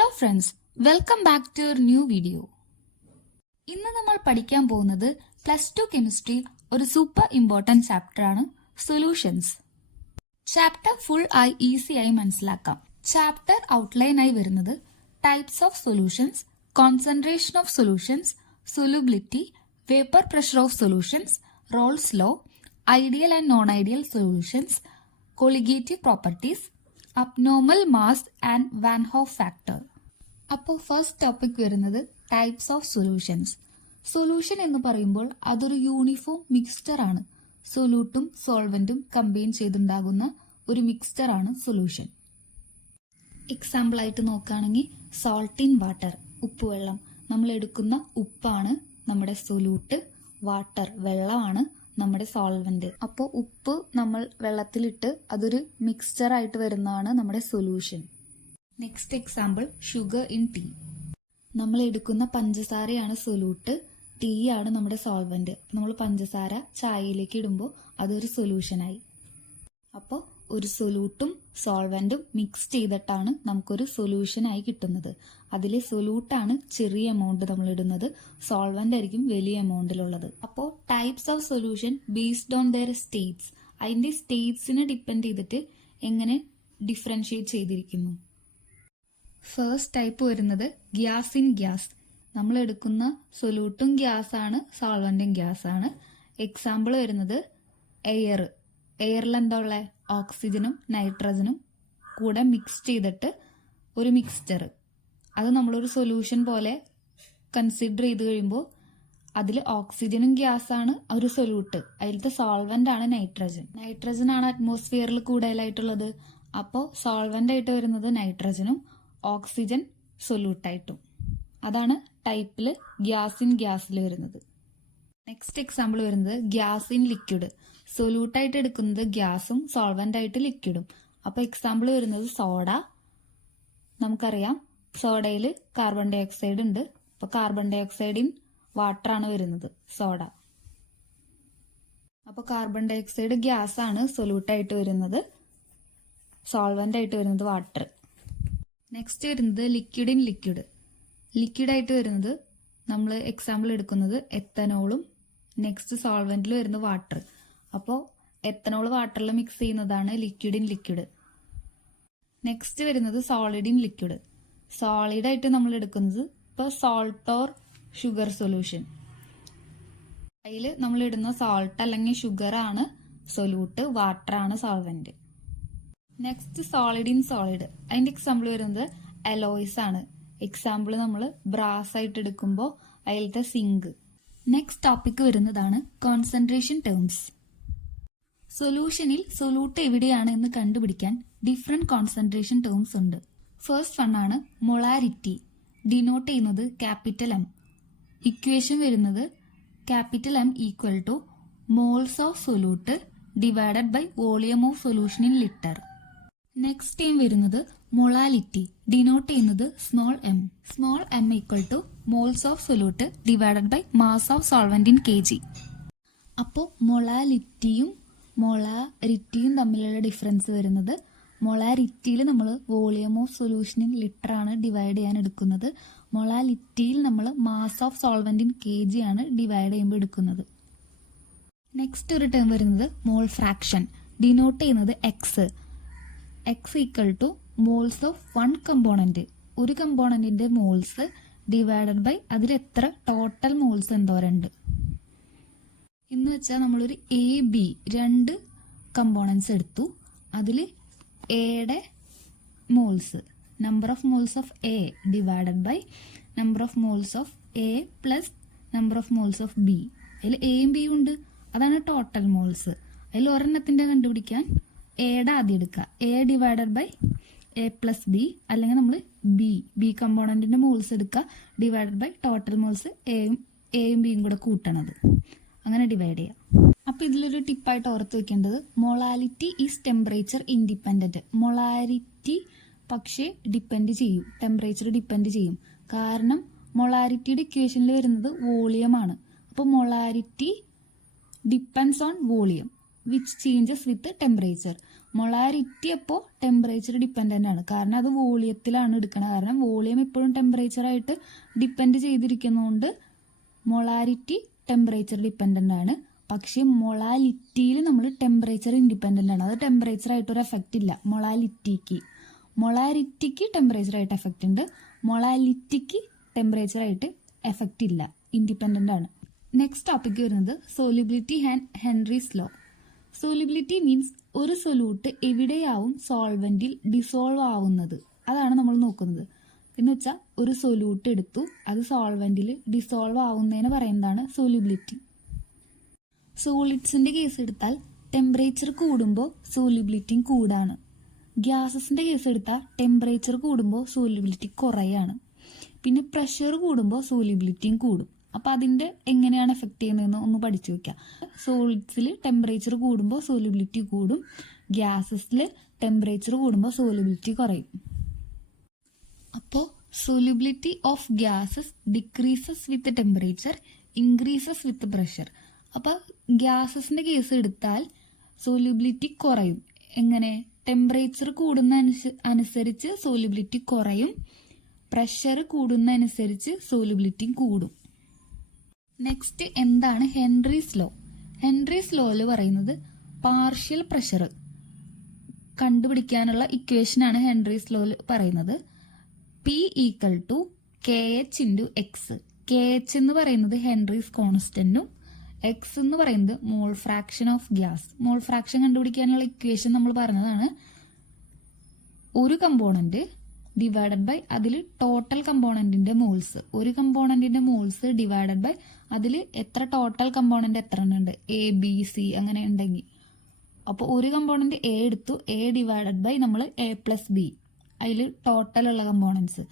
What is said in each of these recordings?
Hello friends, welcome back to your new video. ഇന്ന് നമ്മൾ പഠിക്കാൻ പോകുന്നത് +2 കെമിസ്ട്രി ഒരു സൂപ്പർ ഇമ്പോർട്ടന്റ് ചാപ്റ്റർ ആണ്, സൊല്യൂഷൻസ്. ചാപ്റ്റർ ഫുൾ ആയി ഈസി ആയി മനസ്സിലാക്കാം. ചാപ്റ്റർ ഔട്ട്ലൈൻ ആയി വരുന്നത് types of solutions, concentration of solutions, solubility, vapour pressure of solutions, Raoult's law, ideal and non ideal solutions, colligative properties, abnormal mass and van't Hoff factor. അപ്പോൾ first topic വരുന്നത് types of solutions. Solution എന്ന് പറയുമ്പോൾ അതൊരു uniform mixture ആണ്. സൊല്യൂട്ടും സോൾവെന്റും combine ചെയ്തുണ്ടാകുന്ന ഒരു mixture ആണ് solution. Example ആയിട്ട് നോക്കുകയാണെങ്കിൽ സോൾട്ട് ഇൻ വാട്ടർ, ഉപ്പുവെള്ളം. നമ്മൾ എടുക്കുന്ന ഉപ്പാണ് നമ്മുടെ സൊല്യൂട്ട്, വാട്ടർ വെള്ളമാണ് നമ്മുടെ സോൾവെന്റ്. അപ്പോൾ ഉപ്പ് നമ്മൾ വെള്ളത്തിലിട്ട് അതൊരു മിക്സ്ചർ ആയിട്ട് വരുന്നതാണ് നമ്മുടെ solution. Next example sugar in tea. നമ്മൾ എടുക്കുന്ന പഞ്ചസാരയാണ് സൊല്യൂട്ട്, ടീ ആണ് നമ്മുടെ സോൾവെന്റ്. നമ്മൾ പഞ്ചസാര ചായയിലേക്ക് ഇടുമ്പോൾ അതൊരു സൊല്യൂഷനായി. അപ്പോൾ ഒരു സൊല്യൂട്ടും സോൾവെന്റും മിക്സ് ചെയ്തിട്ടാണ് നമുക്കൊരു സൊല്യൂഷനായി കിട്ടുന്നത്. അതിലെ സൊല്യൂട്ടാണ് ചെറിയ എമൗണ്ട് നമ്മൾ ഇടുന്നത്, സോൾവെന്റ് ആയിരിക്കും വലിയ എമൗണ്ടിലുള്ളത്. അപ്പോൾ types of solution based on their States, അതിന്റെ സ്റ്റേറ്റ്സിനെ ഡിപ്പെൻഡ് ചെയ്തിട്ട് എങ്ങനെ ഡിഫറൻഷിയേറ്റ് ചെയ്തിരിക്കുന്നു. ഫസ്റ്റ് ടൈപ്പ് വരുന്നത് ഗ്യാസ് ഇൻ ഗ്യാസ്. നമ്മൾ എടുക്കുന്ന സൊല്യൂട്ടും ഗ്യാസ് ആണ്, സോൾവെന്റും ഗ്യാസ് ആണ്. എക്സാമ്പിൾ വരുന്നത് എയർ. എയറിൽ എന്താ ഉള്ളത്? ഓക്സിജനും നൈട്രജനും കൂടെ മിക്സ് ചെയ്തിട്ട് ഒരു മിക്സ്ചർ. അത് നമ്മളൊരു സൊല്യൂഷൻ പോലെ കൺസിഡർ ചെയ്ത് കഴിയുമ്പോൾ അതിൽ ഓക്സിജനും ഗ്യാസ് ആണ് ഒരു സൊല്യൂട്ട്, അതിലത്തെ സോൾവെന്റ് ആണ് നൈട്രജൻ. നൈട്രജൻ ആണ് അറ്റ്മോസ്ഫിയറിൽ കൂടുതലായിട്ടുള്ളത്. അപ്പോൾ സോൾവെന്റ് ആയിട്ട് വരുന്നത് നൈട്രജനും ഓക്സിജൻ സൊല്യൂട്ടായിട്ടും. അതാണ് ടൈപ്പിൽ ഗ്യാസ് ഇൻ ഗ്യാസിൽ വരുന്നത്. നെക്സ്റ്റ് എക്സാമ്പിൾ വരുന്നത് ഗ്യാസ് ഇൻ ലിക്വിഡ്. സൊല്യൂട്ടായിട്ട് എടുക്കുന്നത് ഗ്യാസും സോൾവെന്റ് ആയിട്ട് ലിക്വിഡും. അപ്പോൾ എക്സാമ്പിൾ വരുന്നത് സോഡ. നമുക്കറിയാം സോഡയിൽ കാർബൺ ഡൈ ഓക്സൈഡ് ഉണ്ട്. അപ്പോൾ carbon dioxide in water ആണ് വരുന്നത് സോഡ. അപ്പോൾ കാർബൺ ഡൈ ഓക്സൈഡ് ഗ്യാസ് ആണ് സൊല്യൂട്ടായിട്ട് വരുന്നത്, സോൾവെന്റ് ആയിട്ട് വരുന്നത് വാട്ടർ. നെക്സ്റ്റ് വരുന്നത് ലിക്വിഡ് ഇൻ ലിക്വിഡ്. ലിക്വിഡായിട്ട് വരുന്നത് നമ്മൾ എക്സാമ്പിൾ എടുക്കുന്നത് എത്തനോളും നെക്സ്റ്റ് സോൾവെന്റിൽ വരുന്ന വാട്ടർ. അപ്പോൾ എത്തനോൾ വാട്ടറിൽ മിക്സ് ചെയ്യുന്നതാണ് ലിക്വിഡ് ഇൻ ലിക്വിഡ്. നെക്സ്റ്റ് വരുന്നത് സോളിഡ് ഇൻ ലിക്വിഡ്. സോളിഡ് ആയിട്ട് നമ്മൾ എടുക്കുന്നത് ഇപ്പോൾ സോൾട്ട് ഓർ ഷുഗർ സൊല്യൂഷൻ. അതിൽ നമ്മൾ ഇടുന്ന സോൾട്ട് അല്ലെങ്കിൽ ഷുഗർ ആണ് സൊല്യൂട്ട്, വാട്ടർ ആണ് solvent. Next solid in solid. അതിന്റെ എക്സാമ്പിൾ വരുന്നത് അലോയ്സ് ആണ്. എക്സാമ്പിൾ നമ്മൾ ബ്രാസ് ആയിട്ട് എടുക്കുമ്പോൾ അതിലത്തെ സിങ്ക്. നെക്സ്റ്റ് ടോപ്പിക് വരുന്നതാണ് കോൺസെൻട്രേഷൻ ടേംസ്. സൊല്യൂഷനിൽ സൊല്യൂട്ട് എവിടെയാണ് എന്ന് കണ്ടുപിടിക്കാൻ ഡിഫറെന്റ് കോൺസെൻട്രേഷൻ ടേംസ് ഉണ്ട്. ഫസ്റ്റ് വൺ ആണ് മൊളാരിറ്റി, ഡിനോട്ട് ചെയ്യുന്നത് ക്യാപിറ്റൽ എം. ഇക്വേഷൻ വരുന്നത് capital M equal to moles of solute divided by volume of solution in litre. Next time വരുന്നത് മൊളാലിറ്റി, ഡിനോട്ട് ചെയ്യുന്നത് small M. Small M equal to moles of solute divided by mass of solvent in kg. അപ്പോൾ മൊളാലിറ്റിയും മൊളാരിറ്റിയും തമ്മിലുള്ള difference വരുന്നത് മൊളാരിറ്റിയിൽ നമ്മൾ volume of solution in litre ആണ് ഡിവൈഡ് ചെയ്യാൻ എടുക്കുന്നത്. മൊളാലിറ്റിയിൽ നമ്മൾ mass of solvent in kg ആണ് ഡിവൈഡ് ചെയ്യുമ്പോൾ എടുക്കുന്നത്. നെക്സ്റ്റ് ഒരു ടേം വരുന്നത് മോൾ ഫ്രാക്ഷൻ, ഡിനോട്ട് ചെയ്യുന്നത് X. X equal to moles of one component. ഒരു കമ്പോണന്റിന്റെ മോൾസ് ഡിവൈഡഡ് ബൈ അതിൽ എത്ര ടോട്ടൽ മോൾസ് എന്തോരുണ്ട് എന്ന് വെച്ചാൽ നമ്മളൊരു എ ബി രണ്ട് കമ്പോണൻസ് എടുത്തു. അതിൽ എയുടെ moles, number of moles of A divided by number of moles of A plus number of moles of B. അതിൽ എയും ബിയും ഉണ്ട്, അതാണ് ടോട്ടൽ മോൾസ്. അതിൽ ഒരെണ്ണത്തിന്റെ കണ്ടുപിടിക്കാൻ എയുടെ ആദ്യം എടുക്കുക, A divided by A plus B, അല്ലെങ്കിൽ നമ്മൾ ബി കമ്പോണന്റിന്റെ മോൾസ് എടുക്കുക ഡിവൈഡഡ് ബൈ ടോട്ടൽ മോൾസ് എയും ബിയും കൂടെ കൂട്ടണത്, അങ്ങനെ ഡിവൈഡ് ചെയ്യാം. അപ്പൊ ഇതിലൊരു ടിപ്പായിട്ട് ഓർത്ത് വെക്കേണ്ടത് molality is temperature independent. Molarity പക്ഷേ ഡിപ്പെൻഡ് ചെയ്യും, ടെമ്പറേച്ചർ ഡിപ്പെൻഡ് ചെയ്യും. കാരണം മൊളാരിറ്റിയുടെ ഇക്വേഷനിൽ വരുന്നത് വോളിയം ആണ്. അപ്പോൾ molarity depends on volume which changes with temperature. Molarity അപ്പോൾ ടെമ്പറേച്ചർ ഡിപ്പെൻഡൻ്റ് ആണ്, കാരണം അത് വോളിയത്തിലാണ് എടുക്കുന്നത്. കാരണം വോളിയം എപ്പോഴും ടെമ്പറേച്ചറായിട്ട് ഡിപ്പെൻഡ് ചെയ്തിരിക്കുന്നതുകൊണ്ട് മൊളാരിറ്റി ടെമ്പറേച്ചർ ഡിപ്പെൻഡൻ്റ് ആണ്. പക്ഷേ മൊളാലിറ്റിയിൽ നമ്മൾ ടെമ്പറേച്ചർ ഇൻഡിപെൻഡൻ്റ് ആണ്. അത് ടെമ്പറേച്ചറായിട്ടൊരു എഫക്റ്റ് ഇല്ല മൊളാരിറ്റിക്ക് ടെമ്പറേച്ചറായിട്ട് എഫക്റ്റ് ഉണ്ട്, മൊളാലിറ്റിക്ക് ടെമ്പറേച്ചറായിട്ട് എഫക്റ്റ് ഇല്ല, ഇൻഡിപെൻഡൻ്റ് ആണ്. നെക്സ്റ്റ് ടോപ്പിക് വരുന്നത് solubility and Henry's law. Solubility means ഒരു സൊല്യൂട്ട് എവിടെയാവും സോൾവെന്റിൽ ഡിസോൾവ് ആവുന്നത്, അതാണ് നമ്മൾ നോക്കുന്നത്. എന്ന് വെച്ചാൽ ഒരു സൊല്യൂട്ട് എടുത്തു, അത് സോൾവെന്റിൽ ഡിസോൾവ് ആവുന്നതിന് പറയുന്നതാണ് സോലിബിലിറ്റി. സോളിഡ്സിന്റെ കേസ് എടുത്താൽ ടെമ്പറേച്ചർ കൂടുമ്പോൾ സോലിബിലിറ്റിയും കൂടാണ്. ഗ്യാസസിന്റെ കേസ് എടുത്താൽ ടെമ്പറേച്ചർ കൂടുമ്പോൾ സോലിബിലിറ്റി കുറയാണ്. പിന്നെ പ്രഷർ കൂടുമ്പോൾ സോലിബിലിറ്റിയും കൂടും. അപ്പൊ അതിന്റെ എങ്ങനെയാണ് എഫക്ട് ചെയ്യുന്നതെന്ന് ഒന്ന് പഠിച്ചു വെക്കാം. സോളിഡ്സിൽ ടെമ്പറേച്ചർ കൂടുമ്പോൾ സോലിബിലിറ്റി കൂടും, ഗ്യാസസിൽ ടെമ്പറേച്ചർ കൂടുമ്പോൾ സോലിബിലിറ്റി കുറയും. അപ്പോൾ solubility of gases decreases with temperature, increases with pressure. അപ്പൊ ഗ്യാസസിന്റെ കേസ് എടുത്താൽ സോലിബിലിറ്റി കുറയും. എങ്ങനെ? ടെമ്പറേച്ചർ കൂടുന്ന അനുസരിച്ച് സോലിബിലിറ്റി കുറയും, പ്രഷർ കൂടുന്ന അനുസരിച്ച് സോലിബിലിറ്റി കൂടും. നെക്സ്റ്റ് എന്താണ് ഹെൻറീസ് ലോ? ഹെൻറീസ് ലോയിൽ പറയുന്നത് പാർഷ്യൽ പ്രഷർ കണ്ടുപിടിക്കാനുള്ള ഇക്വേഷൻ ആണ് ഹെൻറീസ് ലോയിൽ പറയുന്നത്. P equal to KH into X. KH എന്ന് പറയുന്നത് ഹെൻറീസ് കോൺസ്റ്റന്റും എക്സ് എന്ന് പറയുന്നത് mole fraction of gas. Mole fraction കണ്ടുപിടിക്കാനുള്ള ഇക്വേഷൻ നമ്മൾ പറഞ്ഞതാണ്. ഒരു കമ്പോണന്റ് ഡിവൈഡഡ് ബൈ അതിൽ ടോട്ടൽ കമ്പോണന്റിന്റെ മോൾസ്. ഒരു കമ്പോണന്റിന്റെ മോൾസ് ഡിവൈഡഡ് ബൈ അതിൽ എത്ര ടോട്ടൽ കമ്പോണന്റ് എത്ര ഉണ്ട്, A B C അങ്ങനെ ഉണ്ടെങ്കിൽ. അപ്പോൾ ഒരു കമ്പോണന്റ് A എടുത്തു, A ഡിവൈഡഡ് ബൈ നമ്മൾ A+B, അതിൽ ടോട്ടൽ ഉള്ള കമ്പോണൻസ്.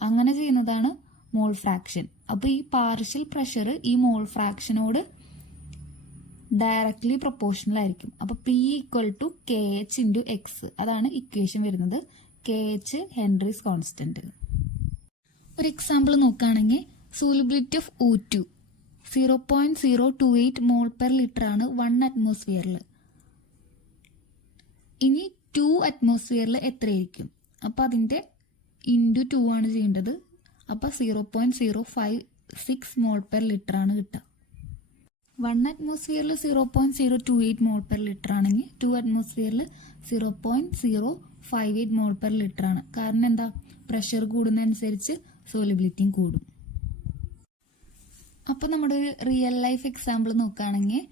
അങ്ങനെ ചെയ്യുന്നതാണ് മോൾ ഫ്രാക്ഷൻ. അപ്പോൾ ഈ പാർഷ്യൽ പ്രഷർ ഈ മോൾ ഫ്രാക്ഷനോട് ഡയറക്ട്ലി പ്രൊപ്പോർഷണൽ ആയിരിക്കും. അപ്പോൾ P equal to KH into X, അതാണ് ഇക്വേഷൻ വരുന്നത്. KH Henry's constant. ഒരു എക്സാമ്പിൾ നോക്കുകയാണെങ്കിൽ solubility of O2 0.028 mole per litre ആണ് 1 അറ്റ്മോസ്ഫിയറിൽ. ഇനി 2 അറ്റ്മോസ്ഫിയറിൽ എത്രയായിരിക്കും? അപ്പൊ അതിന്റെ ഇൻറ്റു 2 ആണ് ചെയ്യേണ്ടത്. അപ്പൊ 0.056 മോൾ പെർ ലിറ്റർ ആണ് കിട്ടുക. 1 അറ്റ്മോസ്ഫിയറിൽ 0.028 മോൾ പെർ ലിറ്റർ ആണെങ്കിൽ 2 അറ്റ്മോസ്ഫിയറിൽ 0.058 മോൾ പെർ ലിറ്റർ ആണ്. കാരണം എന്താ? പ്രഷർ കൂടുന്നതനുസരിച്ച് സോലിബിലിറ്റിയും കൂടും. അപ്പൊ നമ്മുടെ ഒരു റിയൽ ലൈഫ് എക്സാമ്പിൾ നോക്കുകയാണെങ്കിൽ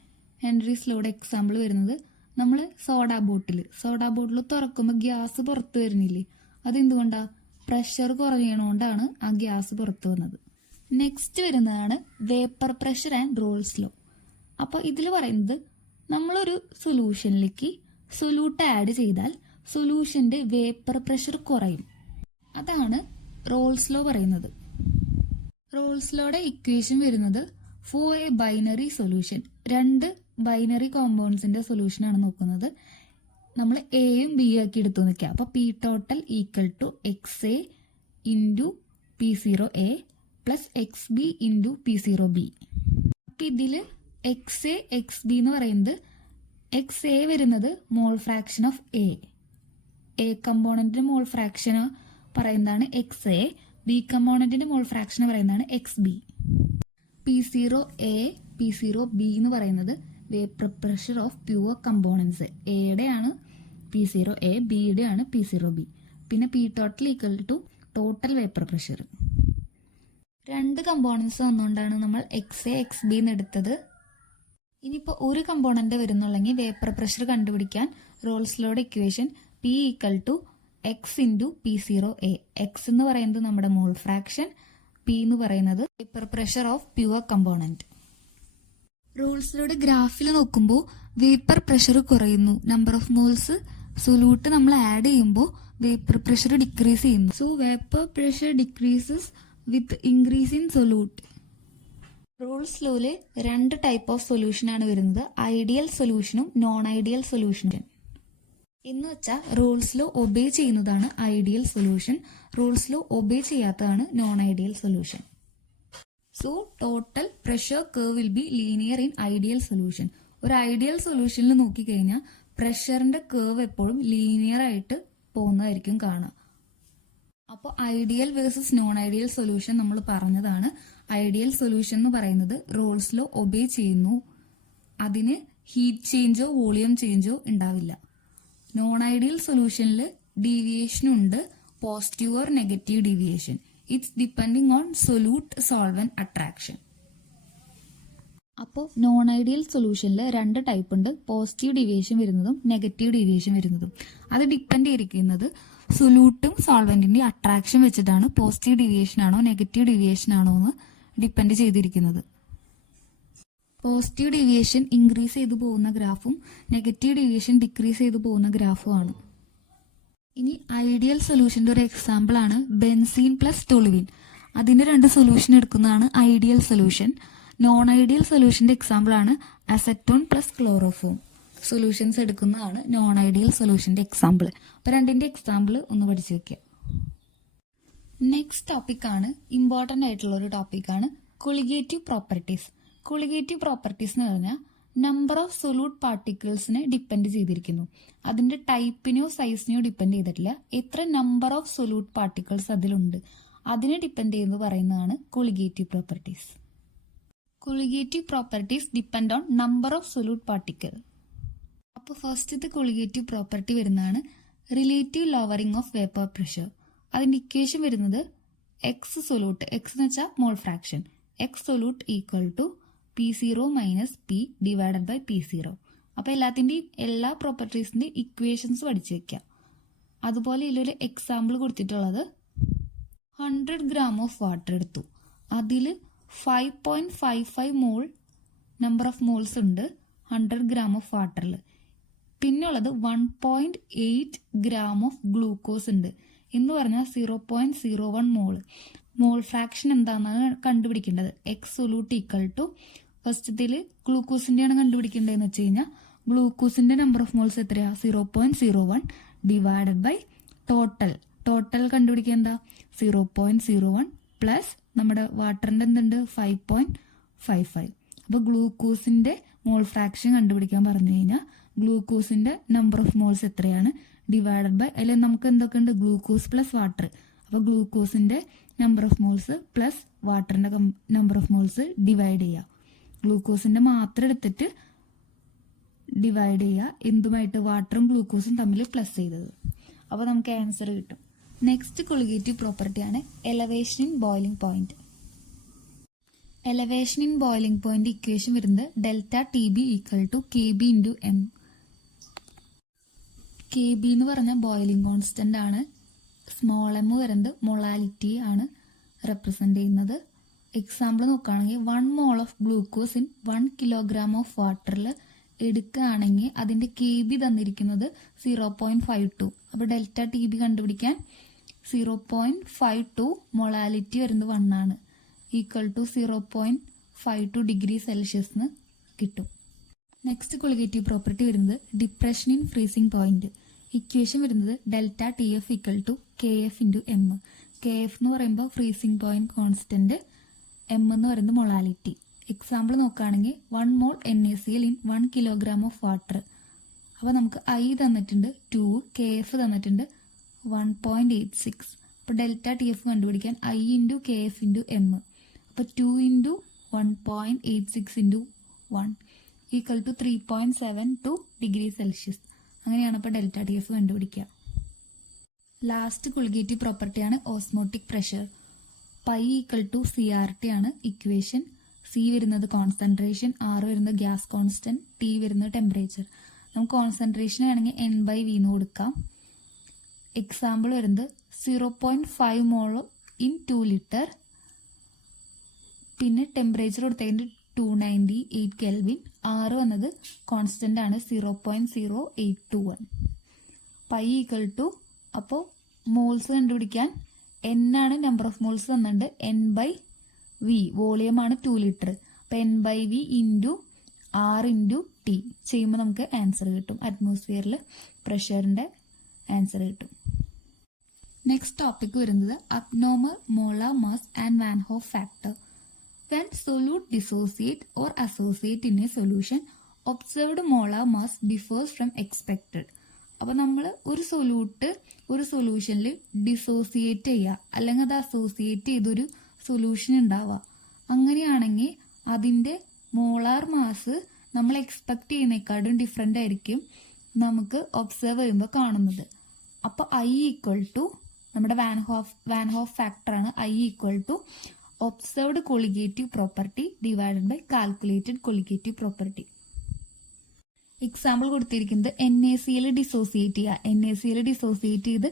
ഹെൻറീസ് ലോയുടെ എക്സാമ്പിൾ വരുന്നത്, നമ്മൾ സോഡാ ബോട്ടിൽ തുറക്കുമ്പോൾ ഗ്യാസ് പുറത്തു വരുന്നില്ലേ? അതെന്തുകൊണ്ടാ? പ്രഷർ കുറയണോണ്ടാണ് ആ ഗ്യാസ് പുറത്തു വന്നത്. നെക്സ്റ്റ് വരുന്നതാണ് vapour pressure and Raoult's law. അപ്പൊ ഇതിൽ പറയുന്നത് നമ്മളൊരു സൊല്യൂഷനിലേക്ക് സൊല്യൂട്ട് ആഡ് ചെയ്താൽ സൊല്യൂഷന്റെ വേപ്പർ പ്രഷർ കുറയും. അതാണ് റോൾസ് ലോ പറയുന്നത്. റോൾസ് ലോയുടെ ഇക്വേഷൻ വരുന്നത് for a binary solution, 2 binary കോമ്പൗണ്ട്സിന്റെ സൊല്യൂഷൻ ആണ് നോക്കുന്നത്. നമ്മൾ എയും ബിയും ആക്കി എടുത്തു നിൽക്കുക. അപ്പൊ P total equal to XA into P0A plus XB into P0B. അപ്പൊ ഇതില് XA XB എന്ന് പറയുന്നത്, XA വരുന്നത് മോൾ ഫ്രാക്ഷൻ ഓഫ് A കമ്പോണന്റിന്റെ മോൾ ഫ്രാക്ഷൻ പറയുന്നതാണ് XA, B കമ്പോണന്റിന്റെ മോൾ ഫ്രാക്ഷൻ പറയുന്നതാണ് XB. P0A P0B എന്ന് പറയുന്നത് vapour pressure of pure components. എയുടെ ആണ് P0A, ബിയുടെ ആണ് P0B. പിന്നെ P total equal to total vapour pressure. 2 components വന്നുകൊണ്ടാണ് നമ്മൾ XA XB എന്ന് എടുത്തത്. ഇനിയിപ്പോൾ ഒരു കമ്പോണന്റ് വരുന്നുള്ളെങ്കിൽ വേപ്പർ പ്രഷർ കണ്ടുപിടിക്കാൻ റോൾസ് ലോയുടെ equation P equal to X into P0A. X എന്ന് പറയുന്നത് നമ്മുടെ മോൾ ഫ്രാക്ഷൻ, P എന്ന് പറയുന്നത് vapour pressure of pure component. റോൾസിലൂടെ ഗ്രാഫിൽ നോക്കുമ്പോൾ വേപ്പർ പ്രഷർ കുറയുന്നു, നമ്പർ ഓഫ് മോൾസ് സൊല്യൂട്ട് നമ്മൾ ആഡ് ചെയ്യുമ്പോൾ വേപ്പർ പ്രഷർ ഡിക്രീസ് ചെയ്യുന്നു. So vapour pressure decreases with increase in solute. Raoult's ലോയില് 2 ടൈപ്പ് ഓഫ് സൊല്യൂഷൻ ആണ് വരുന്നത്, ഐഡിയൽ സൊല്യൂഷനും നോൺ ഐഡിയൽ സൊല്യൂഷനും. എന്ന് വെച്ചാൽ റോൾസ് ലോ ഒബേ ചെയ്യുന്നതാണ് ideal solution, Raoult's law obey ചെയ്യാത്തതാണ് non ideal solution. So total pressure curve will be linear in ideal solution. ഒരു ഐഡിയൽ സൊല്യൂഷനിൽ നോക്കിക്കഴിഞ്ഞാൽ പ്രഷറിന്റെ കേർവ് എപ്പോഴും ലീനിയർ ആയിട്ട് പോകുന്നതായിരിക്കും കാണുക. അപ്പോൾ ideal versus non ideal solution നമ്മൾ പറഞ്ഞതാണ്. ഐഡിയൽ സൊല്യൂഷൻ എന്ന് പറയുന്നത് റോൾസ് ലോ ഒബേ ചെയ്യുന്നു, അതിന് ഹീറ്റ് ചേഞ്ചോ വോളിയം ചേഞ്ചോ ഉണ്ടാവില്ല. നോൺ ഐഡിയൽ സൊല്യൂഷനിൽ ഡീവിയേഷൻ ഉണ്ട്, positive or negative deviation. It's depending on solute solvent attraction. അപ്പോൾ നോൺ ഐഡിയൽ സൊല്യൂഷനിൽ 2 ടൈപ്പ് ഉണ്ട്, പോസിറ്റീവ് ഡീവിയേഷൻ വരുന്നതും നെഗറ്റീവ് ഡീവിയേഷൻ വരുന്നതും. അത് ഡിപ്പെൻഡ് ചെയ്തിരിക്കുന്നത് സൊല്യൂട്ടും സോൾവെന്റിന്റെ അട്രാക്ഷൻ വെച്ചിട്ടാണ് പോസിറ്റീവ് ഡീവിയേഷൻ ആണോ നെഗറ്റീവ് ഡീവിയേഷൻ ആണോ എന്ന് ഡിപ്പെൻഡ് ചെയ്തിരിക്കുന്നത്. പോസിറ്റീവ് ഡീവിയേഷൻ ഇൻക്രീസ് ചെയ്തു പോകുന്ന ഗ്രാഫും നെഗറ്റീവ് ഡീവിയേഷൻ ഡിക്രീസ് ചെയ്തു പോകുന്ന ഗ്രാഫും ആണ്. ഇനി ഐഡിയൽ സൊല്യൂഷന്റെ ഒരു എക്സാമ്പിൾ ആണ് ബെൻസീൻ പ്ലസ് ടൊളുവിൻ. അതിന്റെ 2 സൊല്യൂഷൻ എടുക്കുന്നതാണ് ഐഡിയൽ സൊല്യൂഷൻ. നോൺ ഐഡിയൽ സൊല്യൂഷന്റെ എക്സാമ്പിൾ ആണ് അസറ്റോൺ പ്ലസ് ക്ലോറോഫോം. സൊല്യൂഷൻസ് എടുക്കുന്നതാണ് നോൺ ഐഡിയൽ സൊല്യൂഷന്റെ എക്സാമ്പിൾ. അപ്പൊ 2ന്റെ എക്സാമ്പിൾ ഒന്ന് പഠിച്ചു വെക്കുക. നെക്സ്റ്റ് ടോപ്പിക് ആണ് ഇമ്പോർട്ടന്റ് ആയിട്ടുള്ള ഒരു ടോപ്പിക്കാണ് കൊളിഗേറ്റീവ് പ്രോപ്പർട്ടീസ്. കൊളിഗേറ്റീവ് പ്രോപ്പർട്ടീസ് എന്ന് പറഞ്ഞാൽ നമ്പർ ഓഫ് സൊല്യൂട്ട് പാർട്ടിക്കിൾസിനെ ഡിപ്പെൻഡ് ചെയ്തിരിക്കുന്നു. അതിന്റെ ടൈപ്പിനെയോ സൈസിനെയോ ഡിപ്പെൻഡ് ചെയ്തിട്ടില്ല. എത്ര നമ്പർ ഓഫ് സൊല്യൂട്ട് പാർട്ടിക്കിൾസ് അതിലുണ്ട് അതിനെ ഡിപ്പെൻഡ് ചെയ്യുന്നത് പറയുന്നതാണ് colligative properties. Colligative properties depend on number of solute particle. അപ്പോൾ ഫസ്റ്റത്തെ കൊളിഗേറ്റീവ് പ്രോപ്പർട്ടി വരുന്നതാണ് relative lowering of vapour pressure. അതിന്റെ ഇക്വേഷൻ വരുന്നത് എക്സ് സൊല്യൂട്ട്, എക്സ് എന്ന് വെച്ചാൽ mole fraction, X solute equal to P0 minus P divided by P0. അപ്പൊ എല്ലാത്തിന്റെയും എല്ലാ പ്രോപ്പർട്ടീസിന്റെയും ഇക്വേഷൻസ് പഠിച്ചു വെക്കാം. അതുപോലെ ഇതിലൊരു എക്സാമ്പിൾ കൊടുത്തിട്ടുള്ളത് 100 ഗ്രാം ഓഫ് വാട്ടർ എടുത്തു, അതിൽ 5.55 മോൾ നമ്പർ ഓഫ് മോൾസ് ഉണ്ട് 100 ഗ്രാം ഓഫ് വാട്ടറിൽ. പിന്നെ ഉള്ളത് 1.8 ഗ്രാം ഓഫ് ഗ്ലൂക്കോസ് ഉണ്ട് എന്ന് പറഞ്ഞാൽ 0.01 മോൾ. മോൾ ഫ്രാക്ഷൻ എന്താണെന്നാണ് കണ്ടുപിടിക്കേണ്ടത്. എക്സ് സൊല്യൂട്ട് ഈക്വൽ ടു ഫസ്റ്റത്തിൽ ഗ്ലൂക്കോസിന്റെയാണ് കണ്ടുപിടിക്കേണ്ടതെന്ന് വെച്ച് കഴിഞ്ഞാൽ ഗ്ലൂക്കോസിന്റെ നമ്പർ ഓഫ് മോൾസ് എത്രയാ 0.01 ഡിവൈഡഡ് ബൈ ടോട്ടൽ കണ്ടുപിടിക്കുക എന്താ 0.01 പ്ലസ് നമ്മുടെ വാട്ടറിന്റെ എന്തുണ്ട് 5.55. അപ്പൊ ഗ്ലൂക്കോസിന്റെ മോൾ ഫ്രാക്ഷൻ കണ്ടുപിടിക്കാൻ പറഞ്ഞു കഴിഞ്ഞാൽ ഗ്ലൂക്കോസിന്റെ നമ്പർ ഓഫ് മോൾസ് എത്രയാണ് ഡിവൈഡഡ് ബൈ, അതിൽ നമുക്ക് എന്തൊക്കെ ഉണ്ട് ഗ്ലൂക്കോസ് പ്ലസ് വാട്ടർ. അപ്പൊ ഗ്ലൂക്കോസിന്റെ നമ്പർ ഓഫ് മോൾസ് പ്ലസ് വാട്ടറിന്റെ നമ്പർ ഓഫ് മോൾസ് ഡിവൈഡ് ചെയ്യുക. ഗ്ലൂക്കോസിന്റെ മാത്രം എടുത്തിട്ട് ഡിവൈഡ് ചെയ്യുക എന്തുമായിട്ട്, വാട്ടറും ഗ്ലൂക്കോസും തമ്മിൽ പ്ലസ് ചെയ്തത്. അപ്പൊ നമുക്ക് ആൻസർ കിട്ടും. നെക്സ്റ്റ് കൊളിഗേറ്റീവ് പ്രോപ്പർട്ടിയാണ് elevation in boiling point. Elevation in boiling point equation വരുന്നത് delta T B equal to K B into M. K B എന്ന് പറഞ്ഞാൽ ബോയിലിംഗ് കോൺസ്റ്റന്റ് ആണ്. സ്മോൾ എം വരുന്നത് മൊളാലിറ്റി ആണ് റെപ്രസെന്റ് ചെയ്യുന്നത്. എക്സാമ്പിൾ നോക്കുകയാണെങ്കിൽ 1 mole of glucose in 1 kilogram of വാട്ടറിൽ എടുക്കുകയാണെങ്കിൽ അതിന്റെ കെ ബി തന്നിരിക്കുന്നത് 0.52. അപ്പൊ ഡെൽറ്റ ടി ബി കണ്ടുപിടിക്കാൻ 0.52 മൊളാലിറ്റി വരുന്നത് 1 ആണ്, ഈക്വൽ ടു 0.52 ഡിഗ്രി സെൽഷ്യസ് കിട്ടും. നെക്സ്റ്റ് കൊളിഗേറ്റീവ് പ്രോപ്പർട്ടി വരുന്നത് depression in freezing point. Equation വരുന്നത് delta T F equal to K F into M. K F എന്ന് പറയുമ്പോൾ ഫ്രീസിംഗ് പോയിന്റ് കോൺസ്റ്റന്റ്, എം എന്ന് പറയുന്നത് മൊളാലിറ്റി. എക്സാമ്പിൾ നോക്കുകയാണെങ്കിൽ 1 മോൾ NaCl in 1 kilogram of water. അപ്പോൾ നമുക്ക് ഐ തന്നിട്ടുണ്ട് 2, കെ എഫ് തന്നിട്ടുണ്ട് 1.86. അപ്പോൾ ഡെൽറ്റ ടി എഫ് കണ്ടുപിടിക്കാൻ I into K F into M. അപ്പോൾ 2 into 1.86 into 1 equal to 3.72 degree Celsius. അങ്ങനെയാണ് ഇപ്പോൾ ഡെൽറ്റ ടി എഫ് കണ്ടുപിടിക്കുക. ലാസ്റ്റ് കൊളിഗേറ്റീവ് പ്രോപ്പർട്ടിയാണ് osmotic pressure. Pi equal to CRT ആണ് ഇക്വേഷൻ. സി വരുന്നത് കോൺസെൻട്രേഷൻ, ആർ വരുന്നത് ഗ്യാസ് കോൺസ്റ്റന്റ്, ടി വരുന്നത് ടെമ്പറേച്ചർ. നമുക്ക് കോൺസെൻട്രേഷൻ ആണെങ്കിൽ N/V എന്ന് കൊടുക്കാം. എക്സാമ്പിൾ വരുന്നത് 0.5 മോൾ ഇൻ 2 ലിറ്റർ. പിന്നെ ടെമ്പറേച്ചർ കൊടുത്തതിന്റെ 298 കെൽവിൻ. ആറ് വന്നത് കോൺസ്റ്റന്റ് ആണ് 0.0821. പൈ ഈക്വൽ ടു, അപ്പോൾ മോൾസ് കണ്ടുപിടിക്കാൻ N ആണ് നമ്പർ ഓഫ് മോൾസ് തന്നിട്ടുണ്ട്, N/V വോളിയം ആണ് 2 ലിറ്റർ. അപ്പൊ N/V into R into T ചെയ്യുമ്പോൾ നമുക്ക് ആൻസർ കിട്ടും. അറ്റ്മോസ്ഫിയറിൽ പ്രഷറിന്റെ ആൻസർ കിട്ടും. നെക്സ്റ്റ് ടോപ്പിക് വരുന്നത് abnormal molar mass and van't Hoff factor. When solute dissociate or associate in a solution, observed molar mass differs from expected. അപ്പൊ നമ്മൾ ഒരു സൊല്യൂഷനിൽ ഡിസോസിയേറ്റ് ചെയ്യുക അല്ലെങ്കിൽ അത് അസോസിയേറ്റ് ചെയ്തൊരു സൊല്യൂഷൻ ഉണ്ടാവുക. അങ്ങനെയാണെങ്കിൽ അതിന്റെ മോളാർ മാസ് നമ്മൾ എക്സ്പെക്ട് ചെയ്യുന്നേക്കാളും ഡിഫറെന്റ് ആയിരിക്കും നമുക്ക് ഒബ്സർവ് ചെയ്യുമ്പോൾ കാണുന്നത്. അപ്പൊ ഐ ഈക്വൽ ടു നമ്മുടെ വാൻഹോഫ് ഫാക്ടർ ആണ്. I equal to observed colligative property divided by calculated colligative property. Example കൊടുത്തിരിക്കുന്നത് NaCl ഡിസോസിയേറ്റ് ചെയ്യുക. NaCl ഡിസോസിയേറ്റ് ചെയ്ത്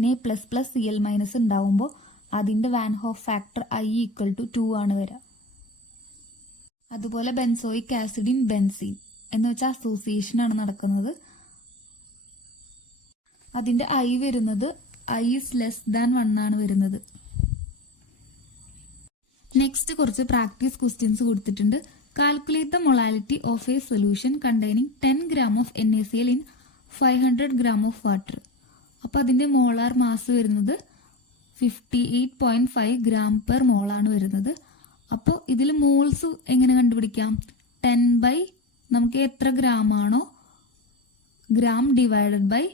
Na++Cl- ഉണ്ടാവുമ്പോൾ അതിന്റെ van't Hoff factor I equal to 2 ആണ് വരിക. അതുപോലെ ബെൻസോയിക് ആസിഡിൻ ബെൻസീൻ എന്ന് വെച്ചാൽ അസോസിയേഷൻ ആണ് നടക്കുന്നത്. അതിന്റെ ഐ വരുന്നത് ഐ ഇസ് ലെസ് ദാൻ 1 ആണ് വരുന്നത്. നെക്സ്റ്റ് കുറച്ച് പ്രാക്ടീസ് ക്വസ്റ്റ്യൻസ് കൊടുത്തിട്ടുണ്ട്. Calculate the molality of A solution containing 10 gram of NaCl in 500 gram of water. അപ്പൊ അതിന്റെ മോളാർ മാസ് വരുന്നത് 58.5 gram per mole ആണ് വരുന്നത്. അപ്പോൾ ഇതിൽ മോൾസ് എങ്ങനെ കണ്ടുപിടിക്കാം? 10 നമുക്ക് എത്ര ഗ്രാം ആണോ gram divided by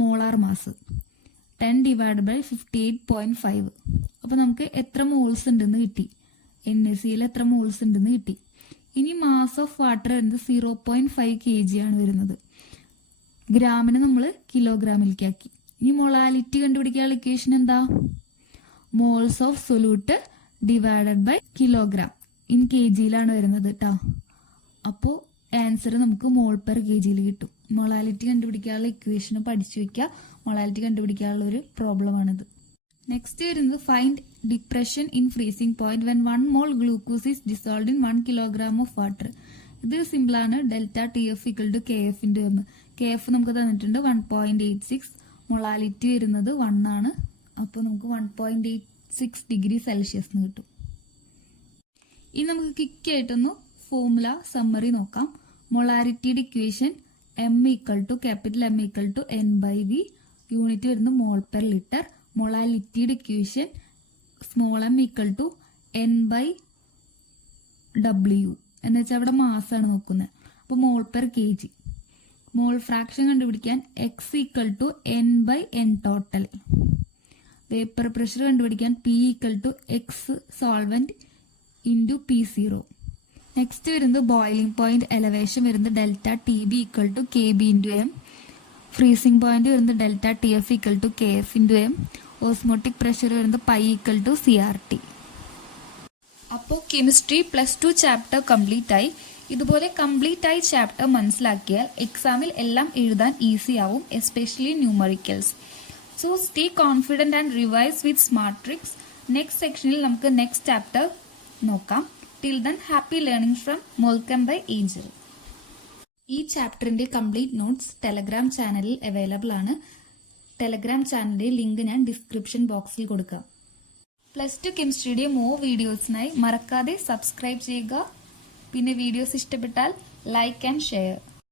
molar mass 10 divide by 58.5. അപ്പൊ നമുക്ക് എത്ര മോൾസ് ഉണ്ടെന്ന് കിട്ടി. NaCl എത്ര മോൾസ് ഉണ്ടെന്ന് കിട്ടി. ഇനി മാസ് ഓഫ് വാട്ടർ വരുന്നത് 0.5 kg ആണ് വരുന്നത്. ഗ്രാമിനെ നമ്മൾ കിലോഗ്രാമിലേക്ക് ആക്കി. ഇനി മൊളാലിറ്റി കണ്ടുപിടിക്കാനുള്ള ഇക്വേഷൻ എന്താ? Moles of solute divided by kilogram in kgയിലാണ് വരുന്നത് കേട്ടോ. അപ്പോ ആൻസർ നമുക്ക് മോൾ പെർ kgയിൽ കിട്ടും. മൊളാലിറ്റി കണ്ടുപിടിക്കാനുള്ള ഇക്വേഷൻ പഠിച്ചു വെക്കുക. മൊളാലിറ്റി കണ്ടുപിടിക്കാനുള്ള ഒരു പ്രോബ്ലം ആണിത്. നെക്സ്റ്റ് വരുന്നത് find depression in freezing point when 1 mole glucose is dissolved in 1 kilogram of water. ഇത് സിമ്പിൾ ആണ്. Delta TF equal to KF into M. KF നമുക്ക് തന്നിട്ടുണ്ട് 1.86. മൊളാലിറ്റി വരുന്നത് 1 ആണ്. അപ്പോൾ നമുക്ക് 1.86 ഡിഗ്രി സെൽഷ്യസ് കിട്ടും. ഇനി നമുക്ക് ക്വിക്കായിട്ടൊന്ന് ഫോർമുല സമ്മറി നോക്കാം. മൊളാരിറ്റിയുടെ equation M equal to capital M equal to N/V. Unit വരുന്നത് മോൾ പെർ ലിറ്റർ. മൊളാലിറ്റിയുടെ equation small m equal to N/W എന്ന് വെച്ചാൽ അവിടെ മാസാണ് നോക്കുന്നത്. അപ്പോൾ mole per kg. Mole fraction കണ്ടുപിടിക്കാൻ X equal to N/N total. Vapour pressure കണ്ടുപിടിക്കാൻ P equal to X solvent into P0. Next വരുന്നത് ബോയിലിംഗ് പോയിന്റ് എലവേഷൻ വരുന്നത് delta TB equal to KB into M. Freezing point വരുന്നത് delta TF equal to KF into M. Osmotic pressure വരുന്നത് pi equal to CRT. അപ്പോൾ chemistry +2 chapter complete ആയി. ഇതുപോലെ complete ആയി chapter മനസ്സിലാക്കിയാൽ എക്സാമിൽ എല്ലാം എഴുതാൻ ഈസി ആവും, especially numericals. So stay confident and revise with smart tricks. Next സെക്ഷനിൽ നമുക്ക് നെക്സ്റ്റ് ചാപ്റ്റർ നോക്കാം. Till then happy learning from മോൾക്കം ബൈ ഏഞ്ചൽ. ഈ ചാപ്റ്ററിന്റെ കംപ്ലീറ്റ് നോട്ട്സ് ടെലഗ്രാം ചാനലിൽ അവൈലബിൾ ആണ്. ടെലഗ്രാം ചാനലിന്റെ ലിങ്ക് ഞാൻ ഡിസ്ക്രിപ്ഷൻ ബോക്സിൽ കൊടുക്കാം. +2 കെമിസ്ട്രിയുടെ വീഡിയോസിനായി മറക്കാതെ സബ്സ്ക്രൈബ് ചെയ്യുക. പിന്നെ വീഡിയോസ് ഇഷ്ടപ്പെട്ടാൽ ലൈക്ക് ആൻഡ് ഷെയർ.